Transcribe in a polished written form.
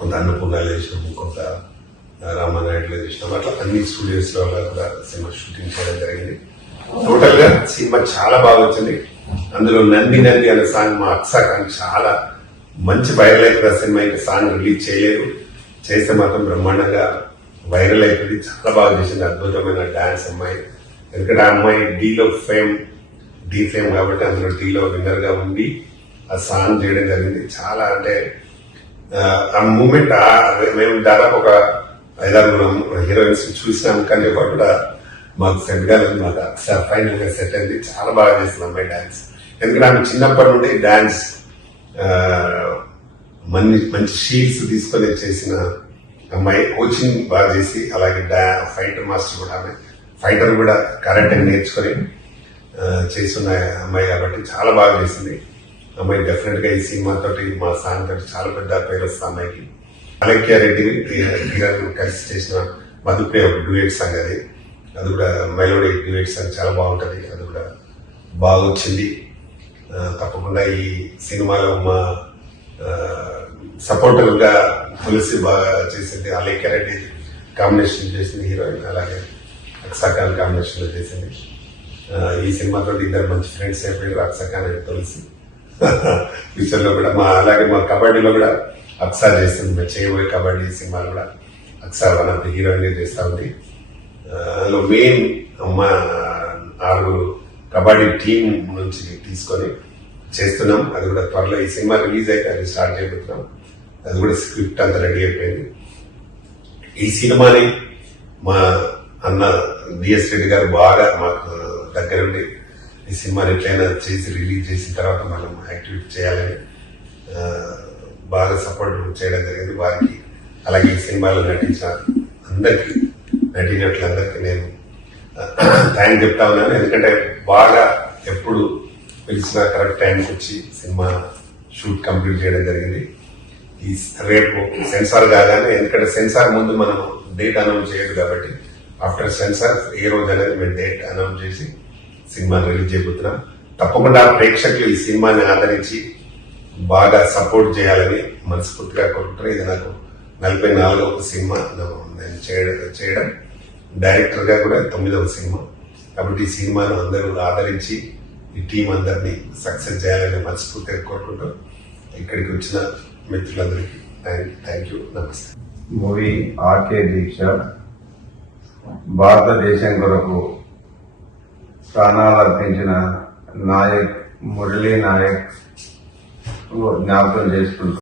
కొంత అన్నపూర్ణాలు చేసినాము, కొంత రామానాయుడులో చేసినాము. అట్లా అన్ని స్టూడియోస్ లో కూడా సినిమా షూటింగ్ చేయడం జరిగింది. టోటల్ గా సినిమా చాలా బాగా వచ్చింది. అందులో నంది నంది అనే సాంగ్ మా అక్సా ఖాన్ చాలా మంచి వైరల్ అయిపోయింది. ఆ సినిమా ఇంకా సాంగ్ రిలీజ్ చేయలేదు, చేస్తే మాత్రం బ్రహ్మాండంగా వైరల్ అయిపోయింది. చాలా బాగా చేసింది, అద్భుతమైన డాన్స్ అమ్మాయి. ఎందుకంటే ఆ అమ్మాయి డి ఫేమ్ కాబట్టి అందులో డీలో విన్నర్ గా ఉండి ఆ సాంగ్ చేయడం జరిగింది. చాలా అంటే ఆ మూమెంట్ మేము దాదాపు ఒక 5-6 హీరోయిన్స్ చూసినాం, కానీ ఒకటి కూడా మాకు సెట్ కాలేదు. మాకు ఒకసారి ఫైనల్ గా సెట్ అయింది. చాలా బాగా చేసింది అమ్మాయి డాన్స్. ఎందుకంటే ఆమె చిన్నప్పటి నుండి డాన్స్ మంచి షీల్స్ తీసుకొని చేసిన అమ్మాయి, కోచింగ్ బాగా చేసి, అలాగే ఫైటర్ మాస్టర్ కూడా ఆమె ఫైటర్ కూడా కరెక్ట్ నేర్చుకొని చేస్తున్న అమ్మాయి కాబట్టి చాలా బాగా చేసింది అమ్మాయి. డెఫినెట్ గా ఈ సినిమా తోటి మా సాంగ్ తోటి చాలా పెద్ద పేరు వస్తుంది అమ్మాయికి. అలక్య రెడ్డి కలిసి చేసిన మధుప్రియ ఒక డ్యూయట్ సాంగ్, అది కూడా మెలోడీ డ్యూయట్ సాంగ్ చాలా బాగుంటది. అది కూడా బాగా వచ్చింది. తప్పకుండా ఈ సినిమాలో మా సపోర్టర్ గా తులసి బాగా చేసింది, అలక్య రెడ్డి కాంబినేషన్ చేసింది హీరోయిన్, అలాగే అక్సా ఖాన్ కాంబినేషన్ లో చేసింది. ఈ సినిమాతో ఇద్దరు మంచి ఫ్రెండ్స్ అయిపోయారు, అక్సా ఖాన్ అండ్ తులసి. ఫ్యూచర్ లో కూడా అలాగే మా కబడ్డీలో కూడా అక్సా చేస్తుంది. మేము చేయబోయే కబడ్డీ సినిమాలు కూడా Aksa one of the heroine చేస్తా ఉంది. అందులో మెయిన్ మా 6 కబడ్డీ టీం నుంచి తీసుకొని చేస్తున్నాం. అది కూడా త్వరలో ఈ సినిమా రిలీజ్ అయితే అది స్టార్ట్ చేయబోతున్నాం. అది కూడా స్క్రిప్ట్ అంతా రెడీ అయిపోయింది. ఈ సినిమాని మా అన్న డిఎస్ రెడ్డి గారు బాగా మాకు దగ్గరుండి ఈ సినిమాని ఎట్లయినా చేసి రిలీజ్ చేసిన తర్వాత మనం యాక్టివేట్ చేయాలని బాగా సపోర్ట్ చేయడం జరిగింది వారికి. అలాగే ఈ సినిమాలో నటించిన అందరికీ, నటినట్లందరికీ నేను థ్యాంక్ చెప్తా ఉన్నాను. ఎందుకంటే బాగా ఎప్పుడు పిలిచిన కరెక్ట్ టైంకి వచ్చి సినిమా షూట్ కంప్లీట్ చేయడం జరిగింది. ఈ రేపు సెన్సార్ కాగానే, ఎందుకంటే సెన్సార్ ముందు మనం డేట్ అనౌన్స్ చేయదు కాబట్టి ఆఫ్టర్ సెన్సార్ ఏ రోజు అనేది మేము డేట్ అనౌన్స్ చేసి సినిమాని రిలీజ్ చేయబోతున్నాం. తప్పకుండా ప్రేక్షకులు ఈ సినిమాని ఆదరించి బాగా సపోర్ట్ చేయాలని మనస్ఫూర్తిగా కోరుకుంటున్నాను. ఇది నాకు 44వ సినిమా నేను చేయడం, డైరెక్టర్ గా కూడా 9వ సినిమా. కాబట్టి ఈ సినిమాను అందరూ ఆదరించి ఈ టీం అందరినీ సక్సెస్ చేయాలని మనస్ఫూర్తిగా కోరుకుంటూ ఇక్కడికి వచ్చిన మిత్రులందరికీ థ్యాంక్ యూ, నమస్తే. మూవీ ఆర్కే దీక్ష భారతదేశం కొరకు ప్రాణాలు అర్పించిన నాయక్ మురళీ నాయక్ జ్ఞాపకం చేసుకుంటూ